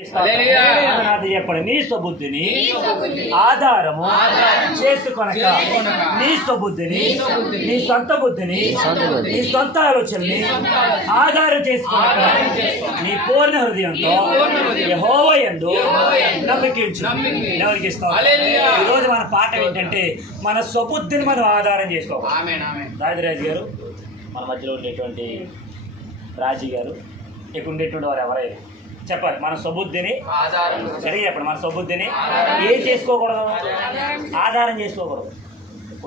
చెప్పండి. నీ స్వబుద్ధిని ఆధారము చేసుకొనక నీ స్వబుద్ధిని నీ సొంత బుద్ధిని నీ సొంత ఆలోచనని ఆధారం చేసుకొనక నీ పూర్ణ హృదయంతో యెహోవా యందు నమ్మకించు. ఎవరికి ఇస్తాం? ఈరోజు మన పాట ఏంటంటే మన స్వబుద్ధిని మనం ఆధారం చేసుకోవాలి. రాజరాజు గారు మన మధ్యలో ఉండేటువంటి రాజీ గారు ఇక్కడ ఉండేటువంటి వారు ఎవరైనా చెప్పాలి. మన స్వబుద్ధిని సరిగా చెప్పండి. మన స్వబుద్ధిని ఏం చేసుకోకూడదు? ఆధారం చేసుకోకూడదు.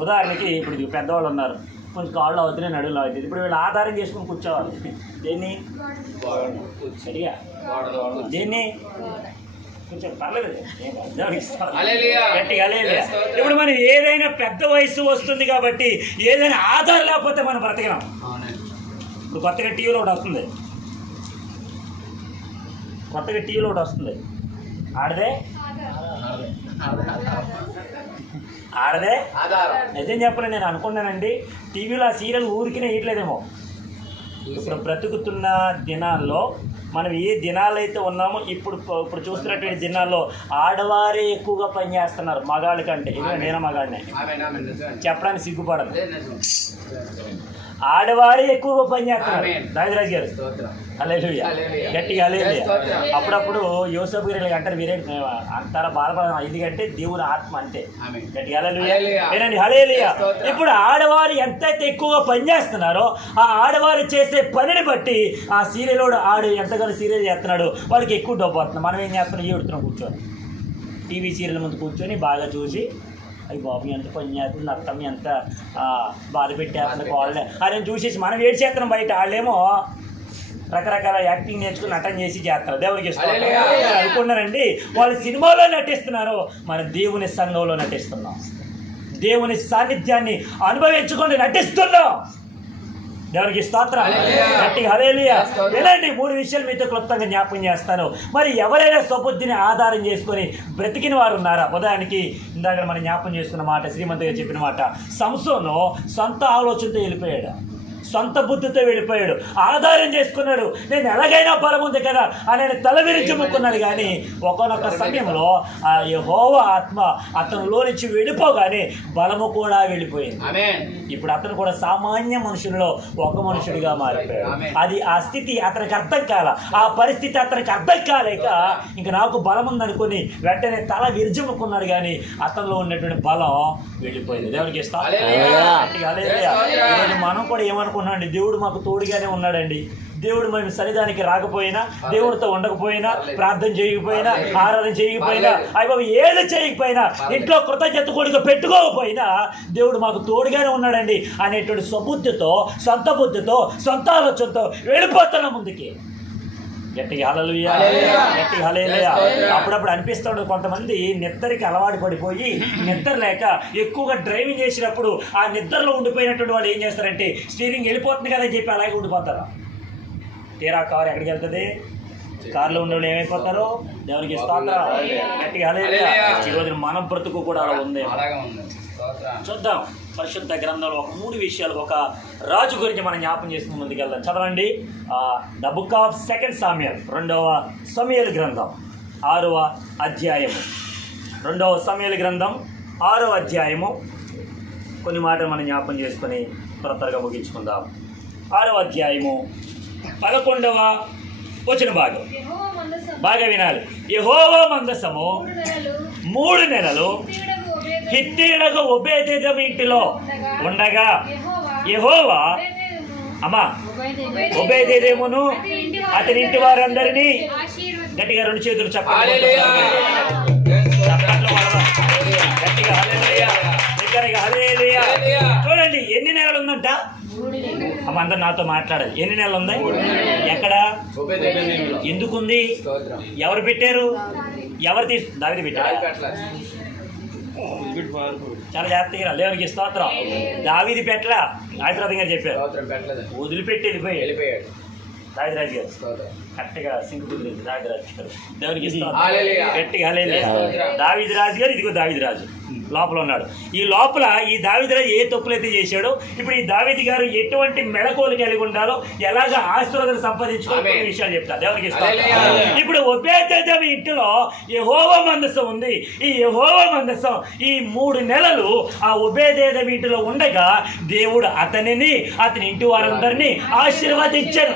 ఉదాహరణకి ఇప్పుడు పెద్దవాళ్ళు ఉన్నారు, కొంచెం కాళ్ళు అవుతున్నాయి, నడువులు అవుతుంది. ఇప్పుడు వీళ్ళు ఆధారం చేసుకుని కూర్చోవాలి. దేన్ని? సరిగా దేన్ని? కొంచెం పర్లేదు, గట్టిగా లేదు. ఇప్పుడు మనం ఏదైనా పెద్ద వయసు వస్తుంది కాబట్టి ఏదైనా ఆధారం లేకపోతే మనం బ్రతకలేం. ఇప్పుడు కొత్తగా టీవీలో ఒకటి వస్తుంది, ఆడదే నిజం చెప్పలే. నేను అనుకున్నానండి టీవీలో ఆ సీరియల్ ఊరికినే వేయట్లేదేమో. ఇప్పుడు బ్రతుకుతున్న దినాల్లో మనం ఏ దినాలైతే ఉన్నామో ఇప్పుడు చూస్తున్నటువంటి దినాల్లో ఆడవారే ఎక్కువగా పనిచేస్తున్నారు మగాళ్ళ కంటే. ఇదే నేను మగాడినే చెప్పడానికి సిగ్గుపడదు. ఆడవారే ఎక్కువగా పనిచేస్తున్నారు. రాజరాజు గారు హల్లెలూయా, గట్టిగా హల్లెలూయా. అప్పుడప్పుడు యోసేపు గారు అంటారు, మీరే అంటారా బాధపడడం, ఎందుకంటే దేవుని ఆత్మ అంతే. గట్టిగా హల్లెలూయా వినండి, హల్లెలూయా. ఇప్పుడు ఆడవారు ఎంతైతే ఎక్కువగా పనిచేస్తున్నారో ఆ ఆడవారు చేసే పనిని బట్టి ఆ సీరియల్ ఆడు ఎంతగానో సీరియల్ చేస్తున్నాడు, వాడికి ఎక్కువ డబ్బు వస్తుంది. మనం ఏం చేస్తున్నాం? ఏడుతున్నాం కూర్చొని, టీవీ సీరియల్ ముందు కూర్చొని బాగా చూసి, అయ్యి బాబు ఎంత పని చేస్తుంది, అత్తమ్మ ఎంత బాధ పెట్టేస్తుంది వాళ్ళే అని చూసేసి మనం ఏడు చేస్తున్నాం బయట. వాళ్ళేమో రకరకాల యాక్టింగ్ నేర్చుకుని నటన చేసి చేస్తారు. దేవుడికి అనుకున్నారండి, వాళ్ళు సినిమాలో నటిస్తున్నారు, మన దేవుని సంఘంలో నటిస్తున్నాం, దేవుని సాన్నిధ్యాన్ని అనుభవించుకొని నటిస్తున్నాం. దేవునికి స్తోత్రం, గట్టిగా హల్లెలూయా. వినండి, 3 విషయాలు మీతో క్లుప్తంగా జ్ఞాపకం చేస్తాను. మరి ఎవరైనా స్వబుద్ధిని ఆధారం చేసుకొని బ్రతికిన వారు ఉన్నారా? ఉదాహరణకి ఇందాక మనం జ్ఞాపకం చేసుకున్న మాట, శ్రీమంతిగా చెప్పిన మాట, సంసోను సొంత ఆలోచనతో వెళ్ళిపోయాడు, సొంత బుద్ధితో వెళ్ళిపోయాడు, ఆధారం చేసుకున్నాడు. నేను ఎలాగైనా బలం ఉంది కదా అని తల విరిచి ముక్కున్నాడు. కానీ ఒకనొక సమయంలో ఆ యెహోవా ఆత్మ అతనిలో నుంచి వెళ్ళిపోగానే బలము కూడా వెళ్ళిపోయింది. ఇప్పుడు అతను కూడా సామాన్య మనుషుల్లో ఒక మనుషుడిగా మారిపోయాడు. అది ఆ స్థితి అతనికి అర్థం కాల, ఆ పరిస్థితి అతనికి అర్థం కాలేక ఇంక నాకు బలం ఉందనుకుని వెంటనే తల విరిచిముక్కున్నాడు. కానీ అతనిలో ఉన్నటువంటి బలం వెళ్ళిపోయింది. దేవునికి మనం కూడా ఏమనుకుంటున్నాం? దేవుడు మాకు తోడుగానే ఉన్నాడండి. దేవుడు మేము సన్నిధానికి రాకపోయినా, దేవుడితో ఉండకపోయినా, ప్రార్థన చేయకపోయినా, ఆరాధన చేయకపోయినా, అవి ఏది చేయకపోయినా, ఇంట్లో కృతజ్ఞత కొడుకు పెట్టుకోకపోయినా దేవుడు మాకు తోడుగానే ఉన్నాడండి అనేటువంటి స్వబుద్ధితో, సొంత బుద్ధితో, సొంత ఆలోచనతో వెళ్ళిపోతున్నాం ముందుకి. గట్టిగా హల్లెలూయా, గట్టిగా హల్లెలూయా. అప్పుడప్పుడు అనిపిస్తాడు, కొంతమంది నిద్రకి అలవాటు పడిపోయి నిద్ర లేక ఎక్కువగా డ్రైవింగ్ చేసినప్పుడు ఆ నిద్రలో ఉండిపోయినటువంటి వాళ్ళు ఏం చేస్తారంటే స్టీరింగ్ వెళ్ళిపోతుంది కదా అని చెప్పి అలాగే ఉండిపోతారు. తీరా కారు ఎక్కడికి వెళ్తుంది? కారులో ఉండేవాళ్ళు ఏమైపోతారు? దేవునికి స్తోత్రం, గట్టిగా హల్లెలూయా. ఈరోజు మన బ్రతుకు కూడా అలా ఉంది. చూద్దాం పరిశుద్ధ గ్రంథంలో ఒక 3 విషయాలు, ఒక రాజు గురించి మనం జ్ఞాపం చేసుకుని ముందుకెళ్దాం. చదవండి, ద బుక్ ఆఫ్ 2 సామ్యూయల్, 2వ సమూయేలు గ్రంథం 6వ అధ్యాయము. 2వ సమూయేలు గ్రంథం 6వ అధ్యాయము. కొన్ని మాటలు మనం జ్ఞాపం చేసుకొని త్వరగా ముగించుకుందాం. 6వ అధ్యాయము 11వ వచన భాగం బాగా వినాలి. యెహోవా మందసము 3 నెలలు హిత్తీయుడగు ఓబేదెదోము ఇంటిలో ఉండగా యెహోవా ఓబేదెదోమును అతని ఇంటి వారందరినీ, గట్టిగా 2 చేతులు చెప్పండి, గట్టిగా హల్లెలూయా. చూడండి ఎన్ని నెలలు ఉందంట. అందరు నాతో మాట్లాడాలి. ఎన్ని నెలలు ఉంది? ఎక్కడ? ఎందుకుంది? ఎవరు పెట్టారు? ఎవరు దావిది పెట్టారు? చాలా జాగ్రత్తగా దేవునికి స్తోత్రం. దావీదు పెట్టలా, ఆశీర్వాదం గారు చెప్పారు, వదిలిపెట్టి వెళ్ళిపోయాడు. దావిదరాజు గారు కరెక్ట్గా సింక్ కుదిరింది. దావిదరాజు గారు దేవునికి స్తోత్రం, గట్టిగా హల్లెలూయా. దావిదరాజు గారు, ఇదిగో దావిదరాజు. లోపల ఉన్నాడు. ఈ లోపల ఈ దావీదు రాజు ఏ తప్పులైతే చేశాడో ఇప్పుడు ఈ దావీదు గారు ఎటువంటి మెళకువలు కలిగి ఉండాలో, ఎలాగ ఆశీర్వాదాలు సంపాదించుకోవాలి విషయాలు చెప్తారు. దేవునికి ఇప్పుడు ఒబేదెదోము ఇంటిలో యెహోవా మందసం ఉంది. ఈ యెహోవా మందసం ఈ 3 నెలలు ఆ ఒబేదెదోము ఇంటిలో ఉండగా దేవుడు అతనిని, అతని ఇంటి వారందరినీ ఆశీర్వదించాడు.